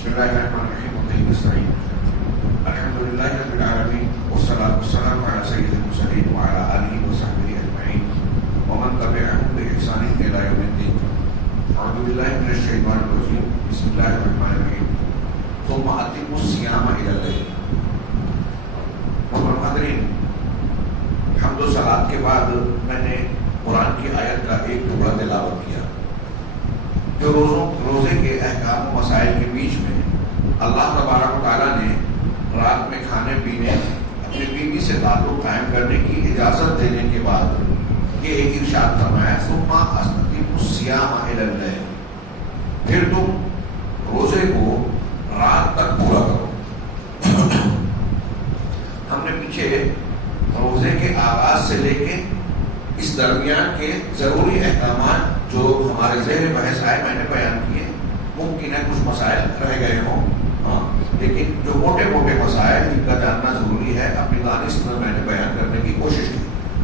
بسم الله الرحمن الرحيم وبه نستعين. الحمد لله رب العالمين والصلاة والسلام على سيد المرسلين وعلى آله وصحبه أجمعين ومن تبعهم بإحسان إلى يوم الدين. أعوذ بالله من الشيطان الرجيم. بسم الله الرحمن الرحيم. ثم أتموا الصيام إلى الليل. محترم حاضرین، حمد و صلات کے بعد میں نے قرآن کی آیت کا ایک ٹکڑا تلاوت کیا جو روزے کے احکام و مسائل کے بیچ میں اللہ تبارک و تعالیٰ نے رات میں کھانے پینے، اپنی بیوی سے تعلق قائم کرنے کی اجازت دینے کے بعد یہ ایک ارشاد فرمایا ثم أتموا الصيام إلى الليل، پھر تم روزے کو رات تک پورا کرو۔ ہم نے پیچھے روزے کے آغاز سے لے کے اس درمیان کے ضروری احکامات جو ہمارے ذہن بحث آئے میں نے بیان کیے۔ ممکن ہے کچھ مسائل رہ گئے ہوں، لیکن جو موٹے موٹے مسائل ان کا جاننا ضروری ہے اپنی دانش میں نے بیان کرنے کی کوشش کی۔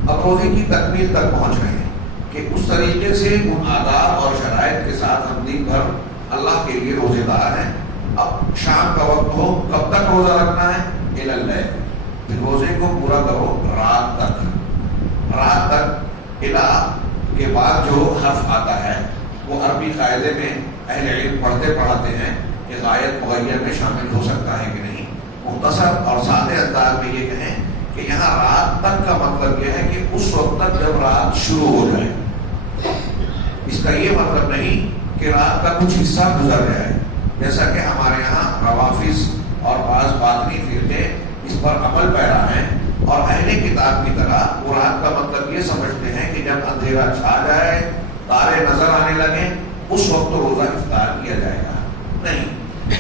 اب روزے کی تکمیل تک پہنچ رہے ہیں کہ اس طریقے سے ان آداب اور شرائط کے ساتھ ہم دن بھر اللہ کے لیے روزے دار ہیں۔ اب شام کا وقت ہو، کب تک روزہ رکھنا ہے؟ الی اللیل، پھر روزے کو پورا کرو رات تک۔ رات تک الا کے بعد جو حرف آتا ہے وہ عربی قاعدے میں اہل علم پڑھتے پڑھاتے ہیں کہ غایت مغیر میں شامل ہو سکتا ہے کہ نہیں۔ مختصر اور سادے انداز میں یہ کہیں کہ یہاں رات تک کا مطلب یہ ہے کہ اس وقت تک جب رات شروع ہو جائے۔ اس کا یہ مطلب نہیں کہ رات کا کچھ حصہ گزر جائے، جیسا کہ ہمارے یہاں روافظ اور بعض باطنی فرقے اس پر عمل پیرا ہیں اور اہل کتاب کی طرح وہ رات کا مطلب یہ سمجھتے ہیں کہ جب اندھیرا چھا جائے، تارے نظر آنے لگے، اس وقت تو روزہ افطار کیا جائے گا۔ نہیں،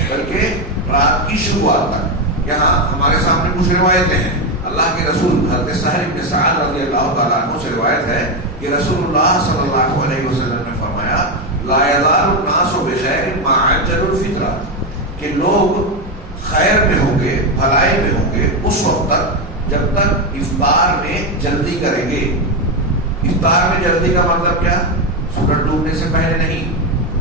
بلکہ رات کی شروعات تک۔ یہاں ہمارے سامنے کچھ روایتیں ہیں۔ اللہ کے رسول حضرت سہل بن سعد رضی اللہ تعالیٰ عنہ سے روایت ہے کہ رسول اللہ صلی اللہ علیہ وسلم نے فرمایا لا یزال الناس بخیر ما عجلوا الفطر، کہ لوگ خیر میں ہوں گے، بھلائی میں ہوں گے اس وقت تک جب تک افطار میں جلدی کریں گے۔ افطار میں جلدی کا مطلب کیا؟ سورج ڈوبنے سے پہلے نہیں،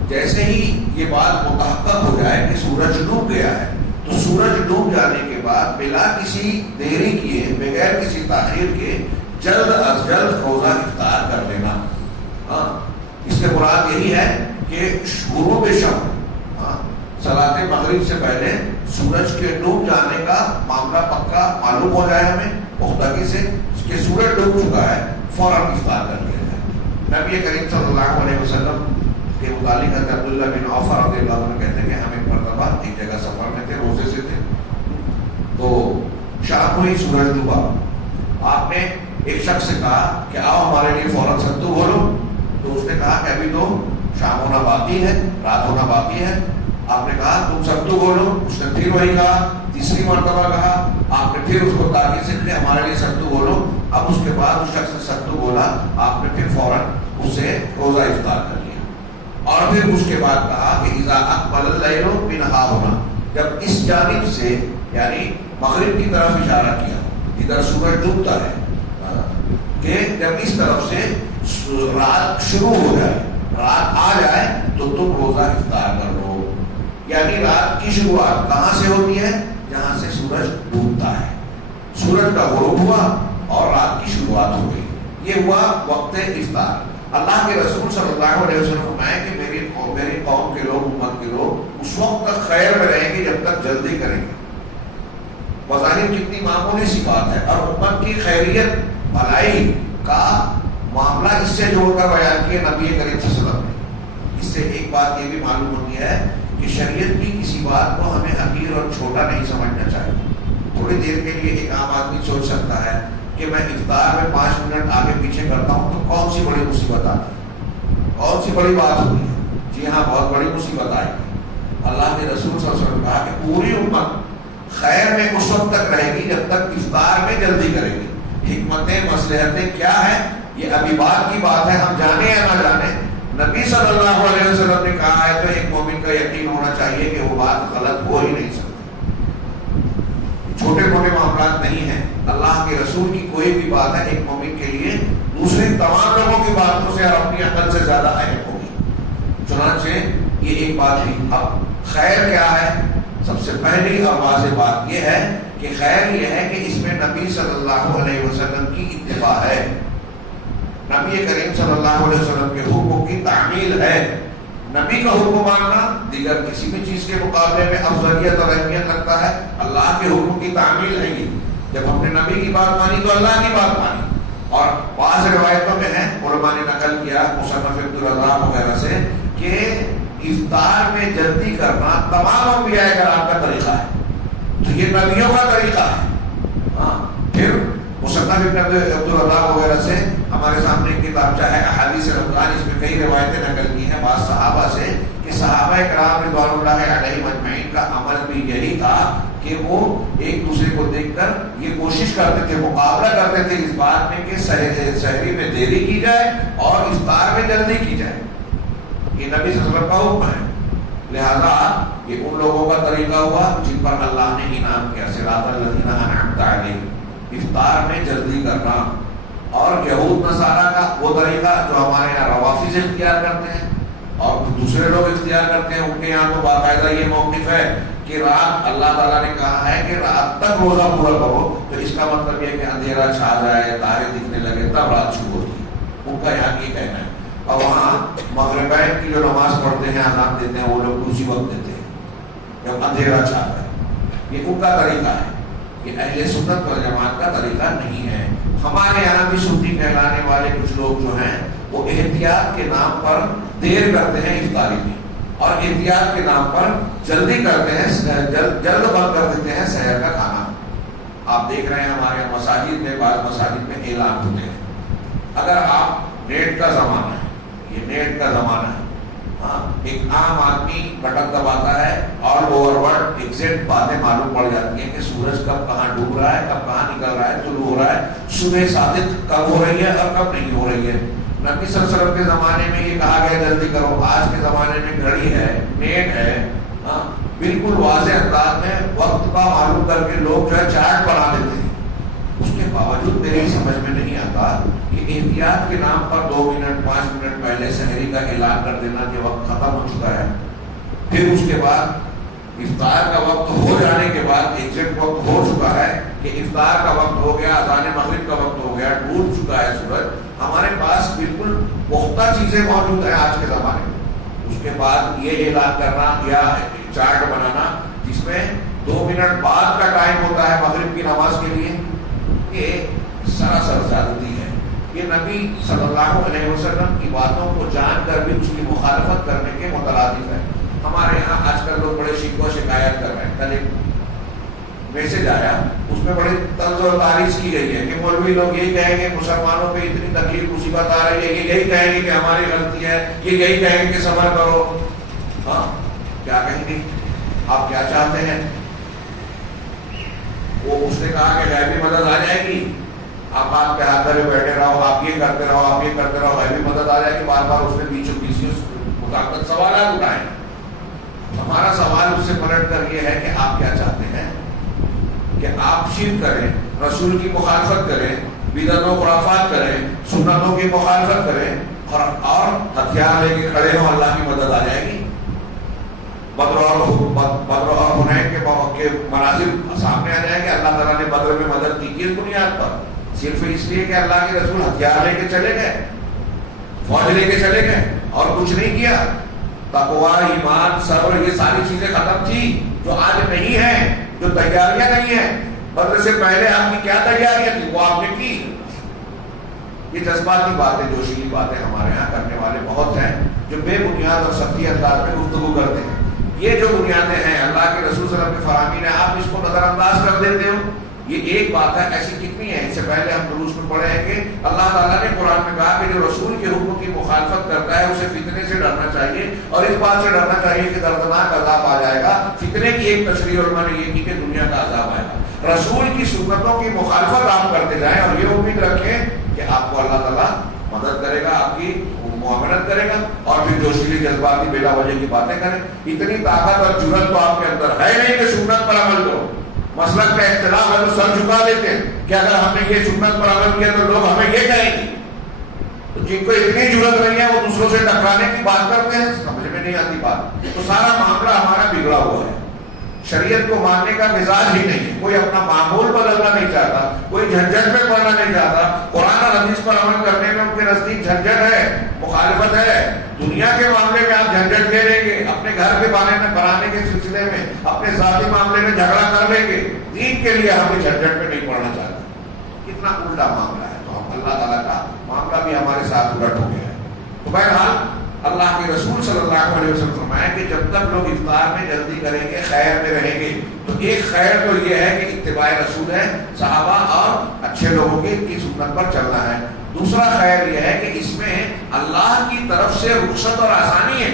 جیسے ہی یہ بات متحقق ہو جائے کہ سورج ڈوب گیا ہے تو سورج ڈوب جانے کے بعد بلا کسی دیری کیے، بغیر کسی تاخیر کے جلد از جلد روزہ افطار کر لینا۔ اس سے مراد یہی ہے کہ غروب شب، صلاۃ مغرب سے پہلے سورج کے ڈوب جانے کا معاملہ پکا معلوم ہو جائے ہمیں پختگی سے کہ سورج ڈوب چکا ہے، فوراً افطار کر لیا جائے۔ نبی کریم صلی اللہ علیہ وسلم کے متعلق حضرت عبداللہ بن عوف رضی اللہ عنہ کہتے ہیں کہ ہم ایک مرتبہ ایک جگہ سفر میں تھے، روزے سے تھے، تو شام کو ہی سورج ڈوبا۔ آپ نے ایک شخص سے کہا کہ آؤ ہمارے لیے فوراً ستو بولو، تو اس نے کہا کہ ابھی تو شام ہونا باقی ہے، رات ہونا باقی ہے۔ آپ نے کہا تم ستو بولو، اس نے پھر وہی کہا، تیسری مرتبہ کہا، آپ نے پھر اس کو تاکید سے کہا ہمارے لیے ستو بولو۔ اب اس کے بعد اس شخص نے ستو بولا، آپ نے پھر فوراً اسے روزہ افطار کر لیا، اور پھر اس کے بعد کہا کہ اذا اقبل اللیل من ہاہنا، جب اس جانب سے یعنی مغرب کی طرف اشارہ کیا، ادھر سورج ڈوبتا ہے، کہ جب اس طرف سے رات شروع ہو جائے، رات آ جائے تو تم روزہ افطار کر لو۔ یعنی رات کی شروعات کہاں سے ہوتی ہے؟ جہاں سے سورج ڈوبتا ہے۔ سورج کا غروب ہوا اور رات کی شروعات ہو گئی، یہ ہوا وقت افطار۔ اللہ کے رسول صلی اللہ علیہ وسلم فرمایا کہ میری قوم کے لوگ، امت کے لوگ اس وقت تک خیر میں رہیں گے جب تک جلدی کریں گے۔ بظاہر کتنی معمولی سی بات ہے، اور امت کی خیریت بھلائی کا معاملہ اس سے جوڑ کر بیان کیا نبی کریم صلی اللہ علیہ وسلم نے۔ اس سے ایک بات یہ بھی معلوم ہوتی ہے کہ شریعت کی کسی بات کو ہمیں حقیر اور چھوٹا نہیں سمجھنا چاہیے۔ تھوڑی دیر کے لیے ایک عام آدمی سوچ سکتا ہے کہ میں افطار میں 5 منٹ آگے پیچھے کرتا ہوں تو کون سی بڑی مصیبت آتی ہے، کون سی بڑی بات ہوئی ہے؟ جی ہاں، بہت بڑی مصیبت آئی ہے۔ اللہ کے رسول صلی اللہ علیہ وسلم نے کہا کہ پوری امت خیر میں اس وقت تک رہے گی جب تک افطار میں جلدی کرے گی۔ حکمتیں، مصلحتیں کیا ہیں، یہ ابھی بات کی بات ہے، ہم جانے یا نہ جانے۔ نبی صلی اللہ علیہ وسلم نے کہا ہے تو ایک مومن کا یقین ہونا چاہیے کہ وہ بات غلط ہو ہی نہیں سکتی۔ چھوٹے موٹے معاملات نہیں ہیں، اللہ کے رسول کی کوئی بھی بات ہے ایک مومن کے لیے دوسرے تمام لوگوں کی باتوں سے اور اپنی عقل سے زیادہ اہم ہوگی۔ چنانچہ یہ ایک بات تھی۔ اب خیر کیا ہے؟ سب سے پہلی اور واضح بات یہ ہے کہ خیر یہ ہے کہ اس میں نبی صلی اللہ علیہ وسلم کی اتباع ہے، نبی کریم صلی اللہ علیہ وسلم کے حکم کی تعمیل ہے۔ نبی کا حکم ماننا دیگر کسی بھی چیز کے مقابلے میں افضلیت اور اہمیت رکھتا ہے، اللہ کے حکم کی تعمیل ہے یہ۔ جب ہم نے نبی کی بات مانی تو اللہ کی بات مانی۔ اور بعض روایتوں میں ہے، علماء نے نقل کیا مصنف عبدالرزاق وغیرہ سے، کہ افطار میں جلدی کرنا تمام انبیاء کرام کا طریقہ ہے، تو یہ نبیوں کا طریقہ ہے۔ ہاں، پھر مصنف ابن عبدالرزاق وغیرہ سے ہمارے سامنے ایک کتابچہ ہے احادیث رمضان، اس میں کئی روایتیں نقل کی ہیں بعض صحابہ سے کہ صحابہ کرام رضوان اللہ علیہم اجمعین کا عمل بھی یہی تھا کہ وہ ایک دوسرے کو دیکھ کر یہ کوشش کرتے تھے، مقابلہ کرتے تھے اس بات میں کہ سحری میں دیری کی جائے اور افطار میں جلدی کی جائے۔ یہ نبی صلی اللہ علیہ وسلم کا حکم ہے، لہذا یہ ان لوگوں کا طریقہ ہوا جن پر اللہ نے انعام کیا، صراط الذین انعمت علیہم، افطار میں جلدی کرنا۔ اور یہود نصارہ کا وہ طریقہ جو ہمارے یہاں روافض اختیار کرتے ہیں اور دوسرے لوگ اختیار کرتے ہیں، ان کے یہاں تو باقاعدہ یہ موقف ہے کہ رات، اللہ تعالیٰ نے کہا ہے کہ رات تک روزہ پورا کرو، تو اس کا مطلب یہ کہ اندھیرا چھا جائے، تارے دکھنے لگے تب رات شروع ہوتی ہے، ان کا یہاں یہ کہنا ہے۔ اور وہاں مغربین کی جو نماز پڑھتے ہیں، اذان دیتے ہیں، وہ لوگ اسی وقت دیتے ہیں جب اندھیرا چھا جائے۔ یہ ان کا طریقہ ہے، یہ اہل سنت والجماعت کا طریقہ نہیں ہے۔ ہمارے یہاں بھی سنی کہلانے والے کچھ لوگ جو ہیں وہ احتیاط کے نام پر دیر کرتے ہیں افطاری میں، اور احتیاط کے نام پر جلدی کرتے ہیں، جلد بند کر دیتے ہیں سحر کا کھانا۔ آپ دیکھ رہے ہیں ہمارے یہاں مساجد میں، بعض مساجد میں اعلان ہوتے ہیں، اگر آپ نیٹ کا زمانہ ہے، یہ نیٹ کا زمانہ ہے، ہاں، ایک عام آدمی بٹن دباتا ہے اور اوور ورلڈ ایگزیکٹ باتیں معلوم پڑ جاتی ہیں کہ سورج کب کہاں ڈوب رہا ہے، کب کہاں نکل رہا ہے، طلوع ہو رہا ہے، صبح صادق کب ہو رہی ہے اور کب نہیں ہو رہی ہے۔ نبی صلی اللہ علیہ وسلم کے زمانے میں یہ کہا گیا جلدی کرو، آج کے زمانے میں گھڑی ہے، نیٹ ہے، ہاں، بالکل واضح انداز میں وقت کا معلوم کر کے لوگ جو ہے چارٹ بنا لیتے ہیں۔ اس کے باوجود میری سمجھ میں نہیں آتا کہ احتیاط کے نام پر 2 منٹ 5 منٹ پہلے سحری کا اعلان کر دینا کہ وقت ختم ہو چکا ہے، پھر اس کے بعد افطار کا وقت ہو جانے کے بعد ایگزیکٹ وقت ہو چکا ہے کہ افطار کا وقت ہو گیا، اذان مغرب کا وقت ہو گیا، ڈوب چکا ہے سورج، ہمارے پاس بالکل پختہ چیزیں موجود ہیں آج کے زمانے میں، اس کے بعد یہ اعلان کرنا یا چارٹ بنانا جس میں 2 منٹ بعد کا ٹائم ہوتا ہے مغرب کی نماز کے لیے، یہ سراسر زیادتی ہے۔ یہ نبی صلی اللہ علیہ وسلم کی باتوں کو جان کر بھی اس کی مخالفت کرنے کے مترادف ہے۔ ہمارے یہاں آج کل لوگ بڑے شکوہ شکایت کر رہے ہیں، کل ایک میسج آیا، اس میں بڑی طنز اور تعریف کی گئی ہے کہ مولوی لوگ یہی کہیں گے مسلمانوں پہ اتنی تکلیف مصیبت آ رہی ہے، یہ یہی کہیں گے کہ ہماری غلطی ہے، یہ یہی کہیں گے کہ صبر کرو۔ ہاں، کیا کہیں گے؟ آپ کیا چاہتے ہیں؟ وہ اس نے کہا کہ غیبی مدد آ جائے گی، آپ کے ہاتھ میں بیٹھے رہو، آپ یہ کرتے رہو، آپ یہ کرتے رہو، غیبی مدد آ جائے گی۔ بار بار اس نے بیچوں بیچ مطابقت سوالات اٹھائے۔ ہمارا سوال اس سے پلٹ کر یہ ہے کہ آپ کیا چاہتے ہیں؟ کہ آپ شرک کریں، رسول کی مخالفت کریں، بدعت و خرافات کریں، سنتوں کی مخالفت کریں اور ہتھیار لے کے کھڑے ہوں، اللہ کی مدد آ جائے گی؟ بدر اور حنین کے مناظر سامنے آ جائیں گے، اللہ تعالیٰ نے بدر میں مدد کی کس بنیاد پر؟ صرف اس لیے کہ اللہ کے رسول ہتھیار لے کے چلے گئے، فوج لے کے چلے گئے اور کچھ نہیں کیا۔ تقوی، ایمان، صبر، یہ ساری چیزیں ختم تھی جو آج نہیں ہیں، جو تیاریاں نہیں ہیں۔ بدر سے پہلے آپ کی کیا تیاریاں تھی وہ آپ نے کی۔ یہ جذباتی باتیں، جوشیلی باتیں ہمارے یہاں کرنے والے بہت ہیں جو بے بنیاد اور سطحی انداز میں گفتگو کرتے ہیں۔ یہ جو بنیادیں ہیں اللہ کے رسول صلی اللہ علیہ وسلم کے فرامین ہیں، آپ اس کو نظر انداز کر دیتے ہو۔ یہ ایک بات ہے، ایسی کتنی ہے۔ اس سے پہلے ہم دروس میں پڑھے ہیں کہ اللہ تعالیٰ نے قرآن میں کہا کہ جو رسول کے حکم کی مخالفت کرتا ہے اسے فتنے سے ڈرنا چاہیے، اور اس بات سے ڈرنا چاہیے کہ دردناک عذاب آ جائے گا۔ فتنے کی ایک تشریح علماء نے یہ کی کہ دنیا کا عذاب آئے گا۔ رسول کی سنتوں کی مخالفت آپ کرتے جائیں اور یہ امید رکھیں کہ آپ کو اللہ تعالیٰ مدد کرے گا، آپ کی معاونت کرے گا، اور پھر جوشیلی جذباتی بلا وجہ کی باتیں کریں۔ اتنی طاقت اور جرأت تو آپ کے اندر ہے نہیں کہ سنت پر عمل کرو۔ مسلک کا اختلاف ہے تو سر جھکا لیتے ہیں کہ اگر ہم نے یہ سنت پر عمل کیا تو لوگ ہمیں یہ کہیں گے۔ تو جن کو اتنی جرأت نہیں ہے وہ دوسروں سے ٹکرانے کی بات کرتے ہیں، سمجھ میں نہیں آتی بات۔ تو سارا معاملہ ہمارا بگڑا ہوا ہے۔ شریعت کو ماننے کا مزاج ہی نہیں ہے، کوئی اپنا معمول بدلنا نہیں چاہتا، کوئی جھنجھٹ میں پڑنا نہیں چاہتا، قرآن اور حدیث پر عمل کرنے میں ان کے نزدیک جھنجھٹ ہے، مخالفت ہے۔ دنیا کے معاملے میں آپ جھنجھٹ لے لیں گے، اپنے گھر کے بارے میں بنانے کے سلسلے میں، اپنے ذاتی معاملے میں جھگڑا کر لیں گے، دین کے لیے ہمیں جھنجھٹ میں نہیں پڑنا چاہتے۔ کتنا الٹا معاملہ ہے، تو ہم اللہ تعالیٰ کا معاملہ بھی ہمارے ساتھ الٹ ہو گیا ہے۔ تو بہرحال اللہ کے رسول صلی اللہ علیہ وسلم فرمایا کہ جب تک لوگ افطار میں جلدی کریں گے، خیر میں رہیں گے، تو ایک خیر تو یہ ہے کہ اتباع رسول ہے، صحابہ اور اچھے لوگوں کی سنت پر چلنا ہے۔ دوسرا خیر یہ ہے کہ اس میں اللہ کی طرف سے رخصت اور آسانی ہے۔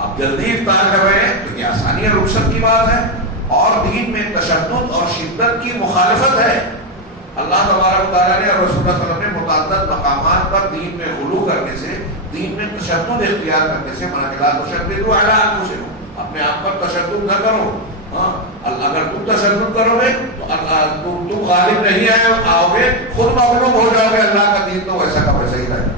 آپ جلدی افطار کر رہے ہیں تو یہ آسانی اور رخصت کی بات ہے، اور دین میں تشدد اور شدت کی مخالفت ہے۔ اللہ تبارک و تعالیٰ نے اور رسول اللہ صلی اللہ علیہ وسلم نے متعدد مقامات پر دین میں غلو کرنے سے، دین میں تشدد اختیار کرنے سے منع کیا۔ تشددوا علی انفسکم، اپنے آپ پر تشدد نہ کرو۔ ہاں، اگر تم تشدد کرو گے تو تم غالب نہیں آؤ گے، خود مغلوب ہو جاؤ گے۔ اللہ کا دین تو ویسا کا ویسا ہی رہے گا۔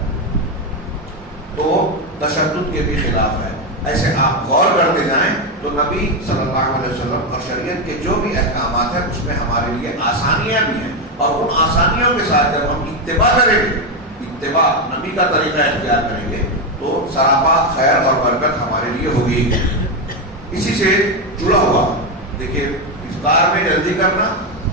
تو تشدد کے بھی خلاف ہے۔ ایسے آپ غور کرتے جائیں تو نبی صلی اللہ علیہ وسلم اور شریعت کے جو بھی احکامات ہیں اس میں ہمارے لیے آسانیاں بھی ہیں، اور ان آسانیوں کے ساتھ جب ہم اتباع کریں گے، اتباع نبی کا طریقہ اختیار کریں گے، تو سراپا خیر اور برکت ہمارے لیے ہوگی۔ اسی سے جڑا ہوا دیکھیے افطار میں جلدی کرنا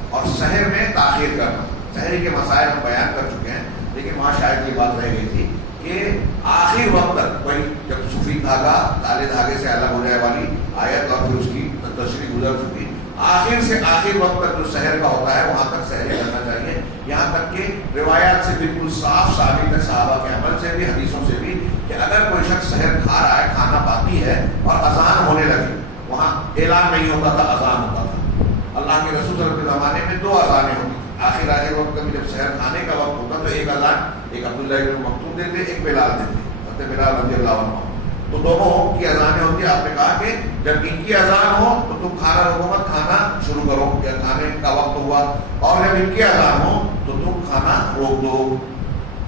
اور سحر میں تاخیر کرنا، سحری کے مسائل ہم بیان کر چکے ہیں، لیکن وہاں شاید یہ بات رہ گئی تھی کہ آخر وقت تک، وہی جب صوفی دھاگا کالے دھاگے سے الگ ہو جائے والی آیت اور پھر اس کی تشریح گزر چکی، آخر سے آخر وقت تک جو سحر کا ہوتا ہے وہاں تک سحر کرنا چاہیے۔ یہاں تک کہ روایات سے بالکل صاف ثابت ہے، صحابہ کے عمل سے بھی، حدیثوں سے بھی، کہ اگر کوئی شخص سحر کھا رہا ہے، کھانا باقی ہے اور اذان ہونے لگی، وہاں اعلان نہیں ہوتا تھا، اذان ہوتا تھا۔ اللہ کے رسول صلی اللہ علیہ وسلم کے زمانے میں 2 اذانیں ہوتی تھیں۔ آخر وقت میں جب سحر کھانے کا وقت ہوتا تو ایک اذان، ایک عبداللہ بن مکتوم دیتے، ایک بلال دیتے، حضرت بلال رضی اللہ عنہ، تو دونوں کی اذانیں ہوتی ہیں۔ آپ نے کہا کہ جب ان کی اذان ہو تو تم کھانا روکو مت، کھانا شروع کرو، یا کھانے کا وقت ہوا، اور جب ان کی اذان ہو تو تم کھانا روک دو،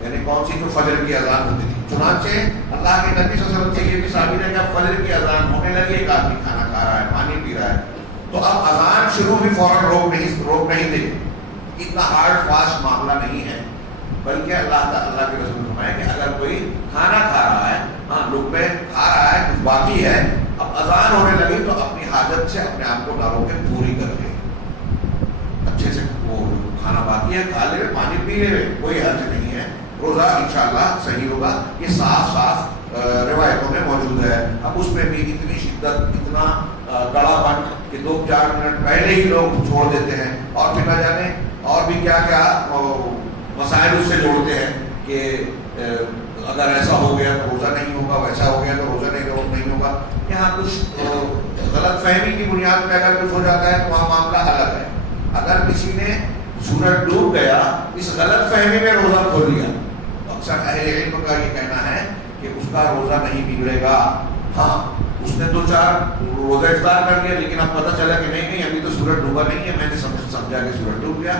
یعنی کون سی؟ تو فجر کی اذان ہوتی تھی۔ چنانچہ اللہ کے نبی صلی اللہ علیہ وسلم سے یہ بھی ثابت ہے کہ اب فجر کی اذان ہونے لگی، ایک آدمی کھانا کھا رہا ہے، پانی پی رہا ہے، تو اب اذان شروع بھی فوراً روک نہیں دے۔ اتنا ہارڈ فاسٹ معاملہ نہیں ہے، بلکہ اللہ کے رسول نے فرمایا کہ اگر کوئی کھانا کھا رہا ہے، ہاں لقمے کھا رہا ہے، کچھ باقی ہے، اب اذان ہونے لگی تو اپنی حاجت سے اپنے آپ کو نہ روکے، پوری کر لے، اچھے سے، وہ کھانا باقی ہے کھا لے، پانی پی لے، کوئی حرج نہیں ہے، روزہ انشاءاللہ صحیح ہوگا۔ یہ صاف روایتوں میں موجود ہے۔ اب اس میں بھی اتنی شدت، اتنا کڑا پن کہ 2-4 منٹ پہلے ہی لوگ چھوڑ دیتے ہیں، اور پھر نہ جانے اور بھی کیا کیا مسائل اس سے جوڑتے ہیں کہ اگر ایسا ہو گیا تو روزہ نہیں ہوگا، ویسا ہو گیا تو روزہ نہیں ہوگا۔ یہاں کچھ غلط فہمی کی بنیاد پہ اگر کچھ ہو جاتا ہے تو وہاں معاملہ الگ ہے۔ اگر کسی نے سورج ڈوب گیا، اس غلط فہمی میں روزہ کھول لیا، اکثر اہل علم کا یہ کہنا ہے کہ اس کا روزہ نہیں بگڑے گا۔ ہاں، اس نے 2-4 روزہ افطار کر لیا، لیکن اب پتہ چلا کہ نہیں ابھی تو سورج ڈوبا نہیں ہے، میں نے سمجھا کہ سورج ڈوب گیا،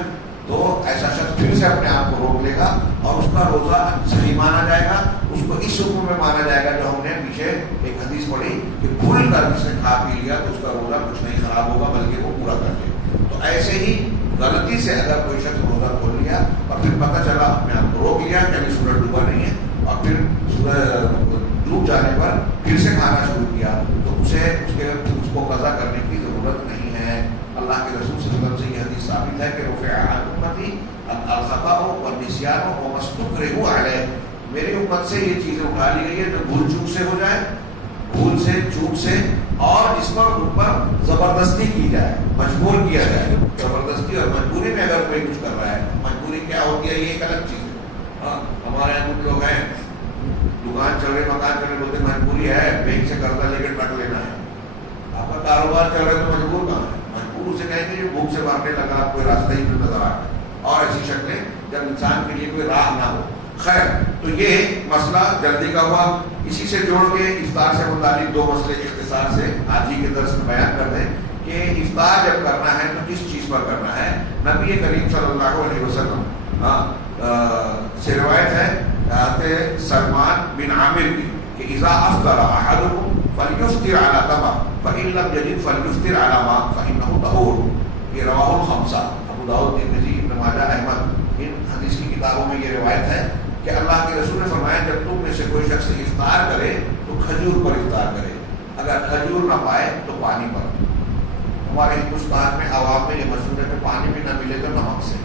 تو ایسا شخص پھر سے اپنے آپ کو روک لے گا اور اس کا روزہ صحیح مانا جائے گا، اس کو اس حکم میں مانا جائے گا جو ہم نے پیچھے ایک حدیث پڑھی کہ بھول کر جس نے کھا پی لیا تو اس کا روزہ کچھ نہیں خراب ہوگا بلکہ وہ پورا کر لے۔ تو ایسے ہی غلطی سے اگر کوئی شخص روزہ کھول لیا اور پھر پتہ چلا، اپنے آپ کو روک لیا کہ ابھی سورج ڈوبا نہیں ہے، اور پھر سورج ڈوب جانے پر پھر سے کھانا شروع کیا، تو اس کو قضا کرنے کی ضرورت نہیں ہے۔ اللہ کے رسول صلی اللہ علیہ وسلم سے یہ حدیث ثابت ہے کہ رفع عن امتی الخطأ والنسیان وما استکرہوا علیہ، میری امت سے یہ چیزیں اٹھا لی گئی ہے جو بھول چوک سے ہو جائے، بھول سے، چوک سے، اور اس پر ان پر زبردستی کی جائے، مجبور کیا جائے۔ زبردستی اور مجبوری میں اگر کوئی کچھ کر رہا ہے، مجبوری کیا ہوتی ہے یہ ایک الگ چیز ہے۔ ہاں، ہمارے یہاں کچھ لوگ ہیں دکان چل رہے، مکان چل رہے، بولتے مجبوری ہے بینک سے قرضہ لے کے کٹ لینا ہے۔ آپ کا کاروبار چل رہا ہے تو مجبور کہاں ہے؟ مجبور اسے کہیں گے جو بھوک سے مارنے لگا، کوئی راستہ ہی نظر آ رہا ہے، اور ایسی شکلیں جب انسان کے لیے کوئی راہ نہ ہو۔ خیر، تو یہ مسئلہ جلدی کا ہوا۔ اسی سے جوڑ کے افطار سے متعلق 2 مسئلے اختصار سے آج ہی کے درس میں بیان کر دیں کہ افطار جب کرنا ہے تو کس چیز پر کرنا ہے۔ نبی کریم صلی اللہ علیہ وسلم سے روایت ہے حضرت سلمان بن عامر کی کہ اذا افطر احدکم فلیفطر علی تمر، فإن لم يجد فليفطر على ما فإنه طهور. یہ رواہ الخمسہ، ابو داؤد، ترمذی، ابن ماجہ، احمد، ان حدیث کی کتابوں میں یہ روایت ہے کہ اللہ کے رسول نے فرمایا جب تم میں سے کوئی شخص افطار کرے تو کھجور پر افطار کرے، اگر کھجور نہ پائے تو پانی پر. ہمارے ہندوستان میں عوام میں یہ مشہور ہے کہ پانی بھی نہ ملے تو نمک سے.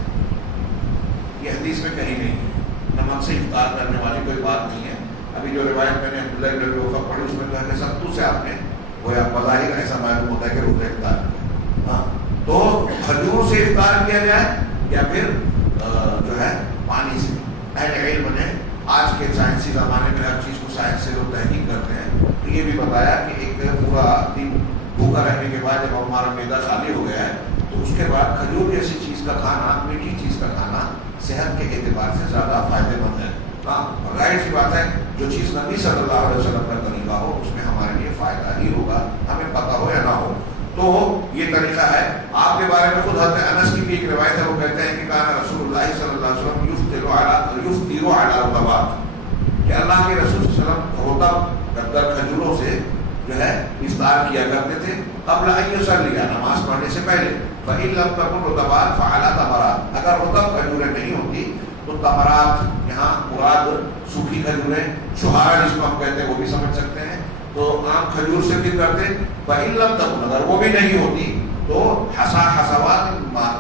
یہ حدیث میں کہیں نہیں ہے، نمک سے افطار کرنے والی کوئی بات نہیں ہے. ابھی جو روایت میں نے عبداللہ بن رفع پڑھی اس میں کہا کہ ستو سے آپ نے وہ بظاہر ایسا معلوم ہوتا ہے کہ روزہ افطار کیا. ہاں تو کھجور سے افطار کیا جائے یا پھر جو ہے پانی سے. اہل علم نے آج کے سائنسی زمانے میں ہر چیز کو سائنس سے لوگ تحقیق کرتے ہیں تو یہ بھی بتایا کہ ایک پورا دن بھوکا رہنے کے بعد جب ہمارا معدہ خالی ہو گیا ہے تو اس کے بعد کھجور جیسی چیز کا کھانا، میٹھی چیز کا کھانا صحت کے اعتبار سے زیادہ فائدہ مند ہے. ہاں ظاہر سی بات ہے جو چیز نبی صلی اللہ علیہ وسلم کا طریقہ ہو اس میں ہمارے لیے فائدہ ہی ہوگا، ہمیں پتہ ہو یا نہ ہو. تو یہ طریقہ ہے. آپ کے بارے میں خود حضرت انس کی بھی ایک روایت ہے، وہ کہتے ہیں کہ کان رسول اللہ صلی اللہ علیہ وسلم یفطر علی رطبات، کہ اللہ کے رسول صلی اللہ علیہ وسلم رطب قدر کھجوروں سے جو ہے افطار کیا کرتے تھے قبل ان یصلی، نماز پڑھنے سے پہلے. فإن لم تكن رطبات فعلى تمرات، اگر رطب کھجوریں نہیں ہوتی تو تمرات، یہاں مراد سوکھی کھجوریں، چھہارا جس کو ہم کہتے ہیں وہ بھی سمجھ سکتے ہیں، تو عام کھجور سے بھی کرتے. فإن لم تكن، اگر وہ بھی نہیں ہوتی تو حسوات الماء،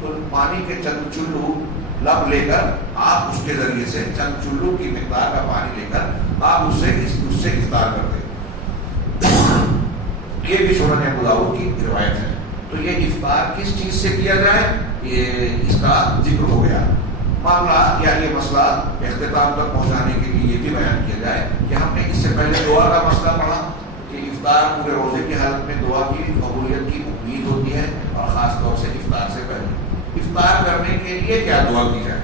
تو پانی کے چند چلو لب لے کر آپ اس کے ذریعے سے چند چلو کی مقدار کا پانی لے کر آپ اس سے افطار کرتے. یہ بھی سنن ابو داؤد کی روایت ہے. تو یہ افطار کس چیز سے کیا جائے یہ اس کا ذکر ہو گیا. معاملہ یا یہ مسئلہ اختتام تک پہنچانے کے لیے یہ بھی بیان کیا جائے کہ ہم نے اس سے پہلے دعا کا مسئلہ پڑھا کہ افطار پورے روزے کی حالت میں دعا کی قبولیت کی امید ہوتی ہے، اور خاص طور سے افطار سے پہلے. افطار کرنے کے لیے کیا دعا کی جائے،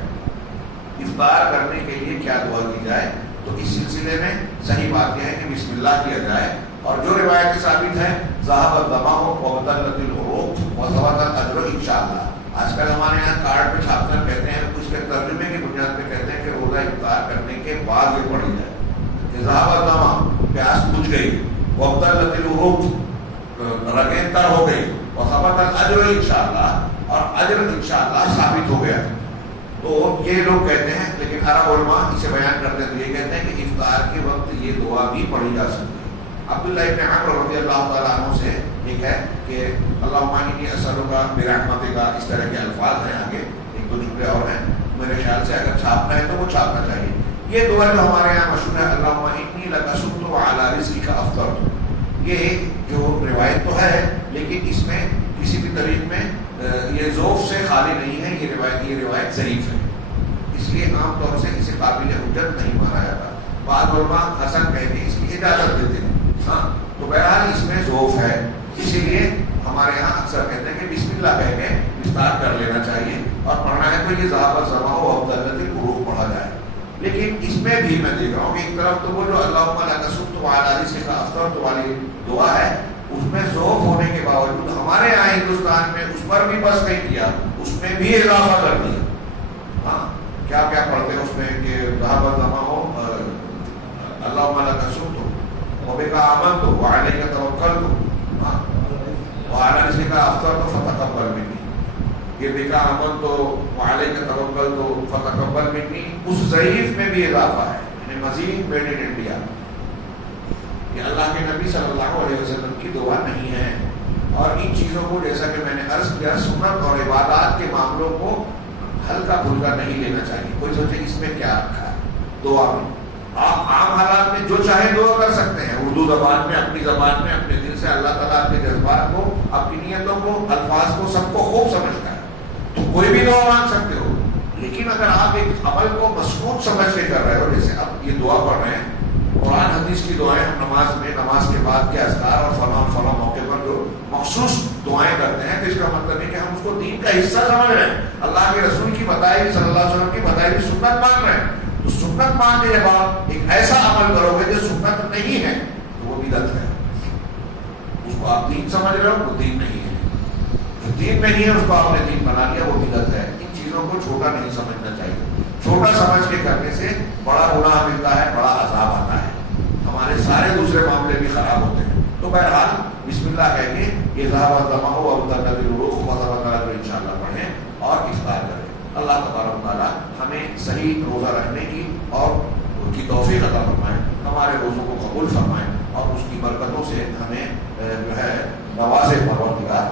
افطار کرنے کے لیے کیا دعا کی جائے، تو اس سلسلے میں صحیح بات یہ ہے کہ بسم اللہ کیا جائے. اور جو روایت ثابت ہے ذهب الظمأ وابتلت العروق وثبت الاجر انشاءاللہ. آج کل ہمارے یہاں کارڈ پہ چھاپ کر کہتے ہیں، اس کے ترجمے کی بنیاد پہ کہتے ہیں کہ روزہ افطار کرنے کے بعد یہ پڑھی جائے کہ ذهب الظمأ، پیاس بجھ گئی، وابتلت العروق، رگیں تر ہو گئی، وثبت الاجر انشاءاللہ، اور اجر انشاءاللہ ثابت ہو گیا. تو یہ لوگ کہتے ہیں، لیکن عرب علماء اسے بیان کرتے ہیں تو یہ کہتے ہیں کہ افطار کے وقت یہ دعا بھی پڑھی جا سکتی ہے. عبداللہ ابن عمر رضی اللہ تعالیٰ عنہ سے ایک ہے کہ اللہم انی اسألک برحمتک، اس طرح کے الفاظ ہیں، آگے ایک دو جملے اور ہیں. میرے خیال سے اگر چھاپنا ہے تو وہ چھاپنا چاہیے. یہ دعا جو ہمارے یہاں مشہور ہے اللہم انی لک صمت وعلی رزقک افطرت، یہ جو روایت تو ہے لیکن اس میں کسی بھی طریق میں یہ ذوف سے خالی نہیں ہے. یہ روایت ضعیف ہے، اس لیے عام طور سے اسے قابل حجت نہیں مانا جاتا. بعض علماء حسن کہہ کے اس کی اجازت دیتے ہیں. ہاں تو بہرحال اس میں ذوف ہے، اسی لیے ہمارے یہاں اکثر کہتے ہیں کہ بسم اللہ کہہ کے افطار کر لینا چاہیے، اور پڑھنا ہے تو یہ ذهب الظمأ وابتلت العروق پڑھا جائے. لیکن اس میں بھی میں دیکھ رہا ہوں کہ ایک طرف تو وہ جو اللہم لک صمت وعلی رزقک افطرت والی دعا ہے اس میں ذوف ہونے کے باوجود ہمارے یہاں ہندوستان میں اس پر بھی بس نہیں کیا، اس میں بھی اضافہ کر دیا. ہاں کیا کیا پڑھتے ہیں اس میں کہ ذهب الظمأ اللہم لک صمت وبک آمنت وعلیک توکلت وعلی رزقک افطرت فتقبل منی. یہ بک آمنت وعلیک توکلت فتقبل منی اس ضعیف میں بھی اضافہ ہے، یعنی مزید میڈ ان انڈیا. یہ اللہ کے نبی صلی اللہ علیہ وسلم کی دعا نہیں ہے. اور ان چیزوں کو جیسا کہ میں نے عرض کیا سنت اور عبادات کے معاملوں کو ہلکا پھلکا نہیں لینا چاہیے. کوئی سوچے اس میں کیا رکھا ہے دعا میں. آپ عام حالات میں جو چاہے دعا کر سکتے ہیں، اردو زبان میں، اپنی زبان میں، اپنے دل سے. اللہ تعالیٰ اپنے جذبات کو، اپنی نیتوں کو، الفاظ کو سب کو خوب سمجھتا ہے، تو کوئی بھی دعا مانگ سکتے ہو. لیکن اگر آپ ایک عمل کو مسنون سمجھ کے کر رہے ہو، جیسے اب یہ دعا پڑھ رہے ہیں، قرآن حدیث کی دعائیں ہم نماز میں، نماز کے بعد کے اذکار اور فلاں موقع پر جو مخصوص دعائیں کرتے ہیں، تو اس کا مطلب ہے کہ ہم اس کو دین کا حصہ سمجھ رہے ہیں. اللہ کے رسول کی بتائی ہوئی، صلی اللہ علیہ وسلم کی بتائی ہوئی سنت مان رہے ہیں. تو سنت مان کے جب آپ ایک ایسا عمل کرو گے جو سنت نہیں ہے تو وہ بدعت ہے. اس کو آپ دین سمجھ رہے ہو، وہ دین نہیں ہے. جو دین نہیں ہے اس کو آپ نے دین بنا لیا، وہ بدعت ہے. ان چیزوں کو چھوٹا نہیں سمجھنا چاہیے. چھوٹا سمجھ کے کرنے سے بڑا گناہ ملتا ہے، بڑا عذاب آتا ہے، ہمارے سارے دوسرے معاملے بھی خراب ہوتے ہیں. تو بہرحال بسم اللہ کہہ کے انشاءاللہ پڑھیں اور افطار کریں. اللہ تبارک و تعالیٰ ہمیں صحیح روزہ رکھنے کی اور ان کی توفیق عطا فرمائیں، ہمارے روزوں کو قبول فرمائیں اور اس کی برکتوں سے ہمیں جو ہے نوازے پروردگار.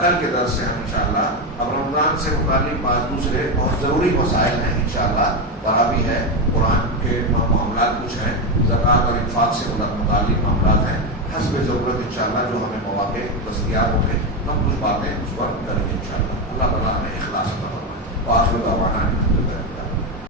کل کے درس سے ہم انشاءاللہ اب رمضان سے متعلق بعض دوسرے بہت ضروری مسائل ہیں انشاءاللہ. تراویح ہے، قرآن کے معاملات کچھ ہیں، زکوٰۃ اور انفاق سے متعلق معاملات ہیں. حسب ضرورت انشاءاللہ جو ہمیں مواقع دستیاب ہوتے ہم کچھ باتیں اس پر کریں گے انشاءاللہ. اللہ تعالیٰ ہمیں اخلاص عطا فرمائے. وآخر دعوانا الحمدللہ.